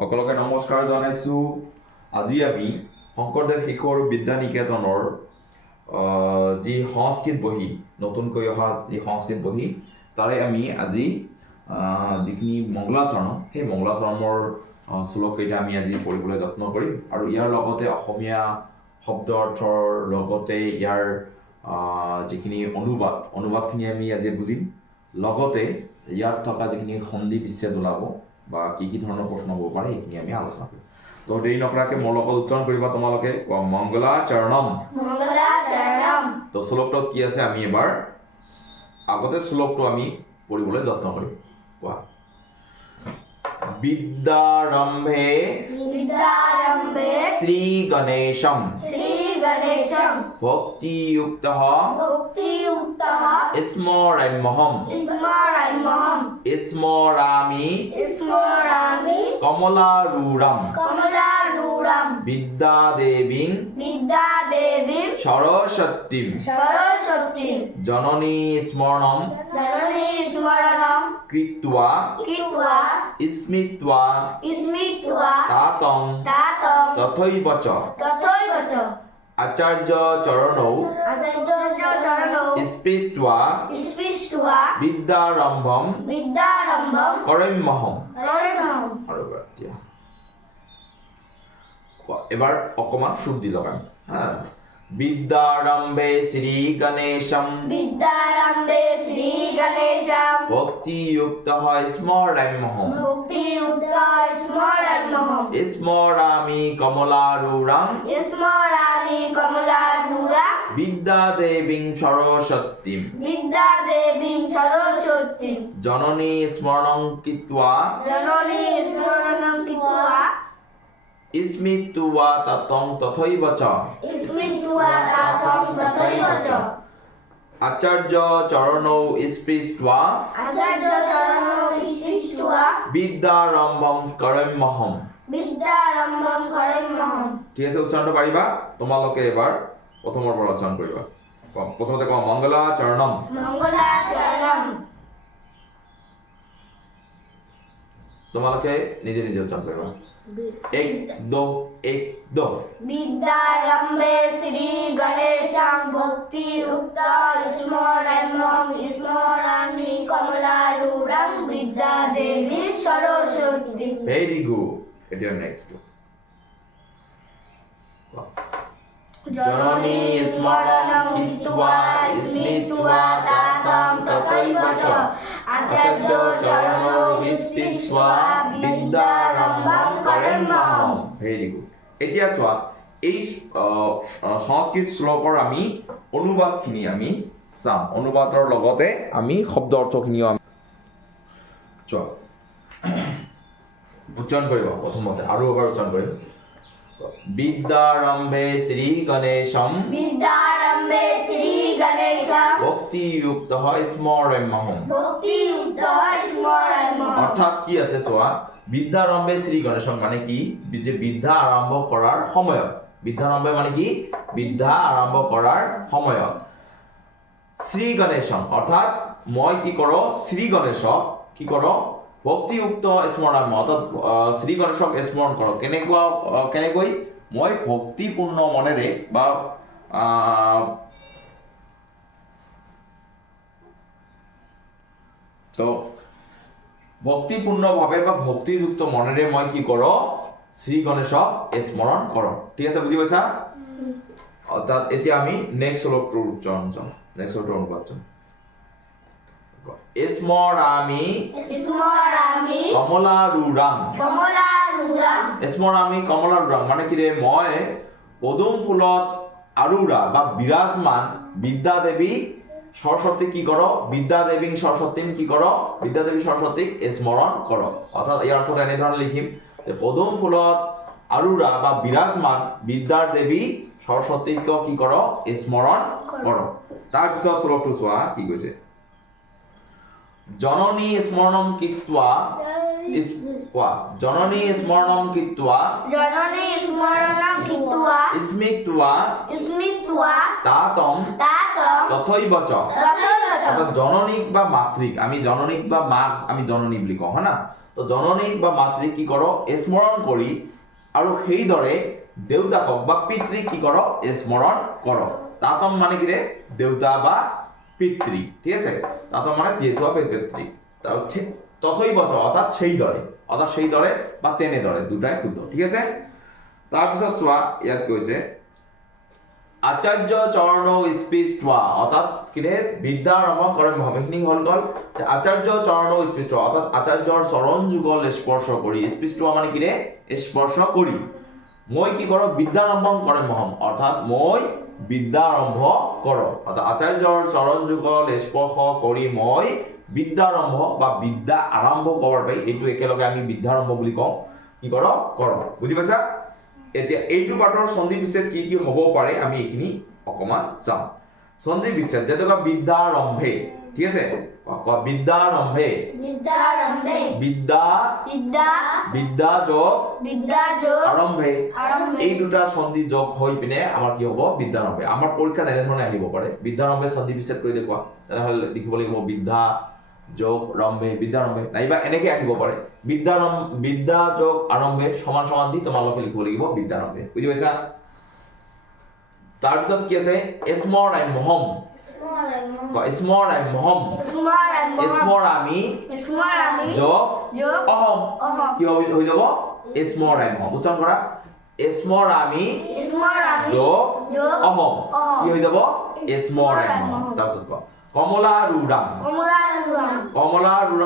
সকলোকে নমস্কাৰ জনাইছোঁ। আজি আমি শংকৰদেৱ শিশু আৰু বিদ্যা নিকেতনৰ যি সংস্কৃত বহি নতুনকৈ অহা যি সংস্কৃত বহি তাৰে আমি আজি যিখিনি মংগলাচৰণ সেই মংগলাচৰণৰ শ্লোককেইটা আমি আজি পঢ়িবলৈ যত্ন কৰিম আৰু ইয়াৰ লগতে অসমীয়া শব্দ অৰ্থৰ লগতে ইয়াৰ যিখিনি অনুবাদখিনি আমি আজি বুজিম। লগতে ইয়াত থকা যিখিনি সন্ধি বিচ্ছেদ ওলাব বা কি ধৰণৰ প্ৰশ্ন হ'ব পাৰে সেইখিনি আমি আলোচনা কৰিম। তো দেৰি নকৰাকৈ মোৰ লগত উচ্চাৰণ কৰিবা তোমালোকে মংগলাচৰণম। তো শ্লোকটোত কি আছে আমি এবাৰ আগতে শ্লোকটো আমি পঢ়িবলৈ যত্ন কৰিম। কোৱা বিদ্যাৰম্ভে শ্ৰী গণেশম ভক্তিযুক্তঃ স্মৰাম্যহম স্মৰামি কমলাৰূঢ়ম বিদ্যাদেবীং সৰস্বতীম জননী স্মৰণম কৃত্বা স্মৃত্বা তাতং তথৈব চ আচাৰ্য চৰণৌ স্পৃष्ट्वा বিদ্যাৰম্ভম কৰ্মহম। এবার অকমান সুর দি লগাম। হ্যাঁ, বিদ্যারম্ভে শ্রী গণেশম ভক্তিযুক্তঃ স্মরাম্যহম স্মরামি কমলারূঢ়ম বিদ্যাদেবীং সরস্বতীম জননী স্মরণং কৃত্বা স্মৃত্বা তাতং তথৈব চ আচার্য চরণৌ স্পৃष्ट्वा বিদ্যারম্ভম কৰ্মহম। ঠিক আছে, উচ্চাৰণটো পাৰিবা তোমালোকে। এবাৰ প্ৰথমৰ পৰা উচ্চাৰণ কৰিবা। প্ৰথমতে কোৱা মংগলাচৰণম। তোমালোকে নিজে নিজে উচ্চাৰণ কৰিবা। এক দো বিদ্যারম্ভে শ্রী গণেশং ভক্তিযুক্তঃ স্মরাম্যহম স্মরামি কমলারূঢ়ং বিদ্যাদেবী সরস্বতী। Very good. এটা নেক্সট জননী স্মরণং কৃত্বা স্মৃত্বা তাতং তথৈব চ আচার্য চরণৌ স্পৃष्ट्वा বিদ্যারম্ভম কৰ্মহম। Very good. এতিয়া চোৱা, এই সংস্কৃত শ্লোকৰ আমি অনুবাদখিনি আমি চাম। অনুবাদৰ লগতে আমি শব্দ অৰ্থখিনিও আমি চোৱা উচ্চাৰণ কৰিব। প্ৰথমতে আৰু এবাৰ উচ্চাৰণ কৰিম। বিদ্যাৰম্ভে শ্ৰী গণেশম ভক্তিযুক্তঃ স্মৰাম্যহম। অৰ্থাৎ কি আছে চোৱা, বিদ্যাৰম্ভে শ্ৰী গণেশম মানে কি, যে বিদ্যা আৰম্ভ কৰাৰ সময়ত। বিদ্যাৰম্ভে মানে কি, বিদ্যা আৰম্ভ কৰাৰ সময়ত। শ্ৰী গণেশম অৰ্থাৎ মই কি কৰো, শ্ৰী গণেশক কি কৰো, ভক্তিযুক্ত স্মৰাম্য অৰ্থাৎ শ্ৰী গণেশক স্মৰণ কৰক। কেনেকৈ মই ভক্তিপূৰ্ণ মনেৰে বা তো ভক্তিপূৰ্ণভাৱে বা ভক্তিযুক্ত মনেৰে মই কি কৰো, শ্ৰী গণেশক স্মৰণ কৰক। ঠিক আছে, বুজি পাইছা? অৰ্থাৎ এতিয়া আমি নেক্সট শ্লোকটোৰ উচ্চাৰণ চাম, নেক্সট শ্লোকটোৰ অনুবাদ চাম। স্মৰামি কমলাৰূঢ়ম। স্মৰামি কমলাৰূঢ়ম মানে কি ৰে, মই পদুম ফুলত আৰুঢ়া বা বিৰাজমান বিদ্যাদেৱী সৰস্বতী কি কৰো, বিদ্যাদেৱী সৰস্বতীম কি কৰো, বিদ্যাদেৱী সৰস্বতীক স্মৰণ কৰক। অৰ্থাৎ ইয়াৰ অৰ্থটো এনেধৰণে লিখিম যে পদুম ফুলত আৰুঢ়া বা বিৰাজমান বিদ্যাৰ দেৱী সৰস্বতীক কি কৰো, স্মৰণ কৰক। তাৰপিছত শ্লোকটো চোৱা কি কৈছে। জননী স্মৰণম কৃত্বা জননী স্মৰণম কৃত্বা স্মৃত্বা তাতং তথৈব চ। জননীক বা মাতৃক আমি জননীক বা মাক আমি জননী বুলি কওঁ, হয় না? তো জননী বা মাতৃক কি কৰ স্মৰণ কৰি আৰু সেইদৰে দেউতাকক বা পিতৃক কি কৰ স্মৰণ কৰ তাতম মানে কি রে দেউতা বা পিতৃ ঠিক আছে তাতম মানে দেউতা বা পিতৃ তাও ঠিক তথই বচ অর্থাৎ সেই দৰে বা তেনেদৰে দুটাই শুদ্ধ ঠিক আছে তাৰপিছত চোৱা ইয়াত কৈছে আচার্য চরণ স্পৃষ্ট অর্থাৎ কিরে বিদ্যা আরম্ভ করে মহাবিঘ্নি হল গল আচার্য চরণ স্পৃষ্ট অর্থাৎ আচার্যর চরণ যুগল স্পর্শ করি স্পৃষ্ট মানে কিরে স্পর্শ করি মই কি করো বিদ্যা আরম্ভ করে মহম অর্থাৎ মই বিদ্যা আরম্ভ করো অর্থাৎ আচার্যর চরণ যুগল স্পর্শ করি মই বিদ্যা আরম্ভ বা বিদ্যা আরম্ভ করার পাই এইটো একেলগে আমি বিদ্যা আরম্ভ বুলি কওঁ কি করো করো বুঝি পাইছা এতিয়া এইটো পাঠৰ সন্ধি বিচ্ছেদ কি কি হ'ব পাৰে আমি এইখিনি অকমান চাম সন্ধি বিচ্ছেদ যেনেকুৱা বিদ্যাৰম্ভে ঠিক আছে বিদ্যাৰম্ভে বিদ্যা যোগ আৰম্ভে এই দুটা সন্ধি যোগ হৈ পিনে আমাৰ কি হ'ব বিদ্যাৰম্ভে আমাৰ পৰীক্ষাত এনেধৰণে আহিব পাৰে বিদ্যাৰম্ভে সন্ধি বিচ্ছেদ কৰি দেখুৱা তেনেহ'লে লিখিব লাগিব বিদ্যা যোগ ৰম্ভে বিদ্যাৰম্ভে নাইবা এনেকৈ আহিব পাৰে বিদ্যা যোগ আৰম্ভে সমান সমান দি তোমালোকে লিখিব লাগিব বিদ্যাৰম্ভে বুজি পাইছা তাৰপিছত কি আছে স্মৰাম্যহম স্মৰামি যোগ অহম কি হৈ যাব স্মৰাম্যহম উচ্চাৰণ কৰা স্মৰামি যোগ অহম কি হৈ যাব স্মৰাম্যহম তাৰপিছত কোৱা কমলা রুডাং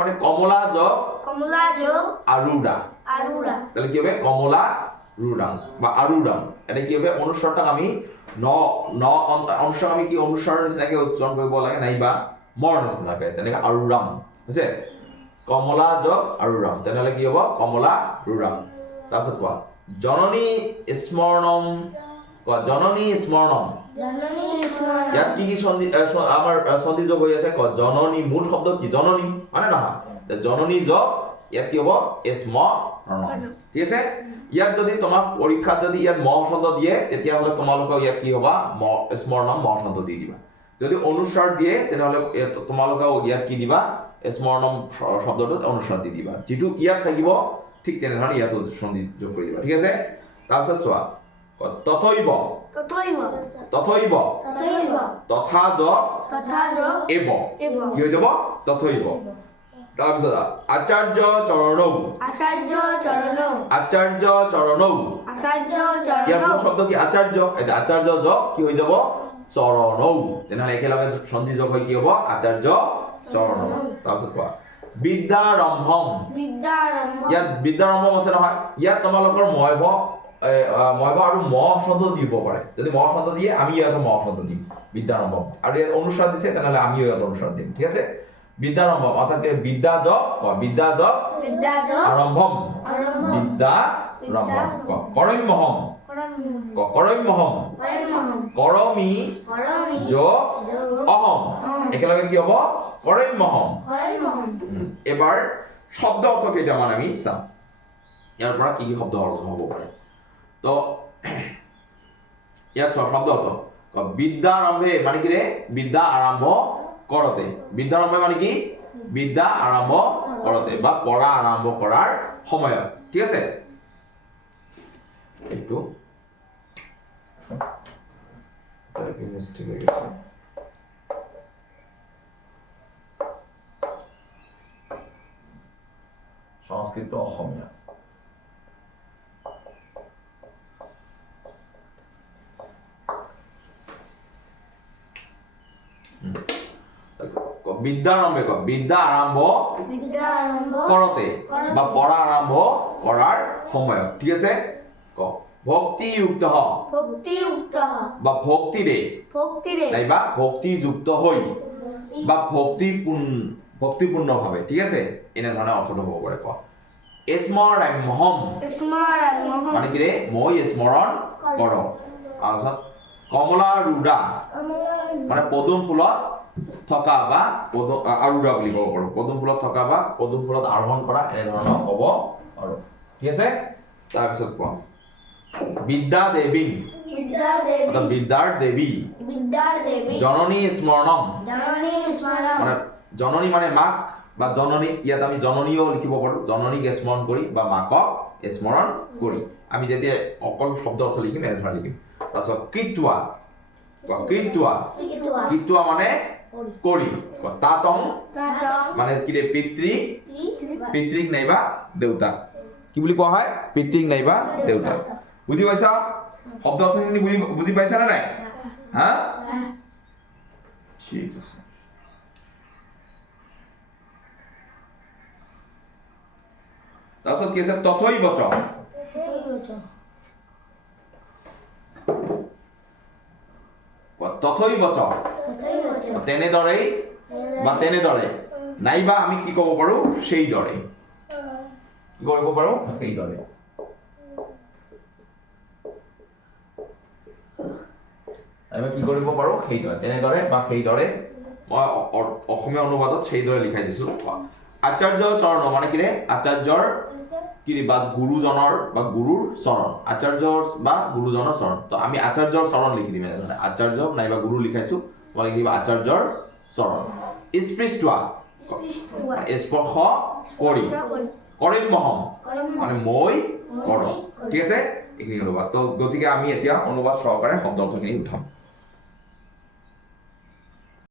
মানে কমলা যোগ আরুডা তাহলে কি হবে কমলা রুডাং বা আরুডাং এটা কি হবে অনুস্বরটা আমি অনুস্বর আমি কি অনুস্বৰৰ নিচিনাকে উচ্চাৰণ কৰিব লাগে নাইবা মৰ নিচিনাকে তেনেকে আৰুৰাম হৈছে কমলা যোগ আৰুৰাম তেনেহলে কি হ'ব কমলা ৰুৰাম তাৰপিছত কোৱা জননী স্মৰণম ইয়াত কি কি সন্ধি আমাৰ সন্ধি যোগ হৈ আছে জননী মূল শব্দ কি জননী মানে নহয় জননী যোগ ইয়াত কি হ'ব স্মৰণ ঠিক আছে ইয়াত যদি তোমাক পৰীক্ষাত যদি ইয়াত ম শব্দ দিয়ে তেতিয়াহ'লে তোমালোকক ইয়াত কি হ'ব স্মৰণম ম শব্দ দি দিবা যদি অনুস্বৰ দিয়ে তেনেহ'লে তোমালোকক ইয়াত কি দিবা স্মৰণম শব্দটোত অনুস্বৰ দি দিবা যেটো ইয়াত থাকিব ঠিক তেনেধৰণে ইয়াতো সন্ধি যোগ কৰি দিবা ঠিক আছে তাৰপিছত চোৱা তথৈব তথা যোগ এব কি হৈ যাব তথৈব তাৰপিছত আচাৰ্য চৰণৌ ইয়াৰ মূল শব্দ কি আচাৰ্য এটা আচাৰ্য যোগ কি হৈ যাব চৰণৌ তেনেহ'লে একেলগে সন্ধি যোগ হৈ কি হ'ব আচাৰ্য চৰণৌ তাৰপিছত কোৱা বিদ্যাৰম্ভম ইয়াত বিদ্যাৰম্ভম আছে নহয় ইয়াত তোমালোকৰ ময়ভ আৰু ম শব্দ দিব পাৰে যদি ম শব্দ দিয়ে আমি ইয়াত ম শব্দ দিম বিদ্যাৰম্ভম আৰু ইয়াত অনুস্বৰ দিছে তেনেহ'লে আমি ইয়াত অনুস্বৰ দিম ঠিক আছে বিদ্যাৰম্ভম অৰ্থাৎ বিদ্যা যোগ আৰম্ভম বিদ্যাৰম্ভম কৰম্যহম কৰমি যোগ অহম একেলগে কি হ'ব কৰম্যহম এবাৰ শব্দ অৰ্থ কেইটামান আমি চাম ইয়াৰ পৰা কি কি শব্দ অৰ্থ হ'ব পাৰে তো ইয়াত শব্দ অৰ্থ বিদ্যাৰম্ভে মানে কি ৰে বিদ্যা আৰম্ভ কৰতে বিদ্যাৰম্ভে মানে কি বিদ্যা আৰম্ভ কৰতে বা পঢ়া আৰম্ভ কৰাৰ সময়ত ঠিক আছে এইটো টাইপিং মিস্টেক হৈ গৈছে সংস্কৃত অসমীয়া বিদ্যাৰম্ভে বিদ্যা আৰম্ভ কৰতে বা পঢ়া আৰম্ভ কৰাৰ সময়ত ঠিক আছে ভক্তিযুক্ত বা ভক্তিৰে নাইবা ভক্তিযুক্ত হৈ বা ভক্তিপূৰ্ণভাৱে ঠিক আছে এনেধৰণে অৰ্থটো হ'ব পাৰে কোৱা স্মৰাম্যহম মানে কি ৰে মই স্মৰণ কৰোঁ তাৰপিছত কমলা ৰুডা মানে পদুম ফুলত থকা বা আৰুৰা বুলি ক'ব পাৰোঁ পদুম ফুলত থকা বা পদুম ফুলত আৰোহণ কৰা এনেধৰণৰ হ'ব আৰু ঠিক আছে তাৰপিছত কোৱা বিদ্যা দেৱী বিদ্যাৰ দেৱী জননী স্মৰণম মানে জননী মানে মাক বা জননীক ইয়াত আমি জননীও লিখিব পাৰোঁ জননীক স্মৰণ কৰি বা মাকক স্মৰণ কৰি আমি যেতিয়া অকল শব্দ অৰ্থ লিখিম এনেধৰণে লিখিম তাৰপিছত কিটুৱা কিটুৱা মানে কৰি তাতং মানে কি ৰে পিতৃক নাইবা দেউতাক কি বুলি কোৱা হয় পিতৃক নাইবা দেউতাক বুজি পাইছা শব্দ অৰ্থখিনি বুজি পাইছা নে নাই হা ঠিক আছে তাৰপিছত কি আছে তথৈবচ তথৈবচ তেনেদৰেই বা তেনেদৰে নাইবা আমি কি ক'ব পাৰোঁ সেইদৰে কি কৰিব পাৰোঁ সেইদৰে আমি কি কৰিব পাৰোঁ সেইদৰে তেনেদৰে বা সেইদৰে মই অসমীয়া অনুবাদত সেইদৰে লিখাই দিছোঁ আচাৰ্য চৰণ মানে কি ৰে আচাৰ্যৰ কি বা গুৰুজনৰ বা গুৰুৰ চৰণ আচাৰ্যৰ বা গুৰুজনৰ চৰণ তো আমি আচাৰ্যৰ চৰণ লিখি দিম এনেধৰণে আচাৰ্য নাইবা গুৰু লিখাইছোঁ মই লিখিব আচাৰ্যৰ চৰণ স্পৃষ্টুৱা স্পৰ্শ কৰি কৰিমহম মানে মই কৰোঁ ঠিক আছে এইখিনি অনুবাদ তো গতিকে আমি এতিয়া অনুবাদ সহকাৰে শব্দ অৰ্থখিনি উঠাম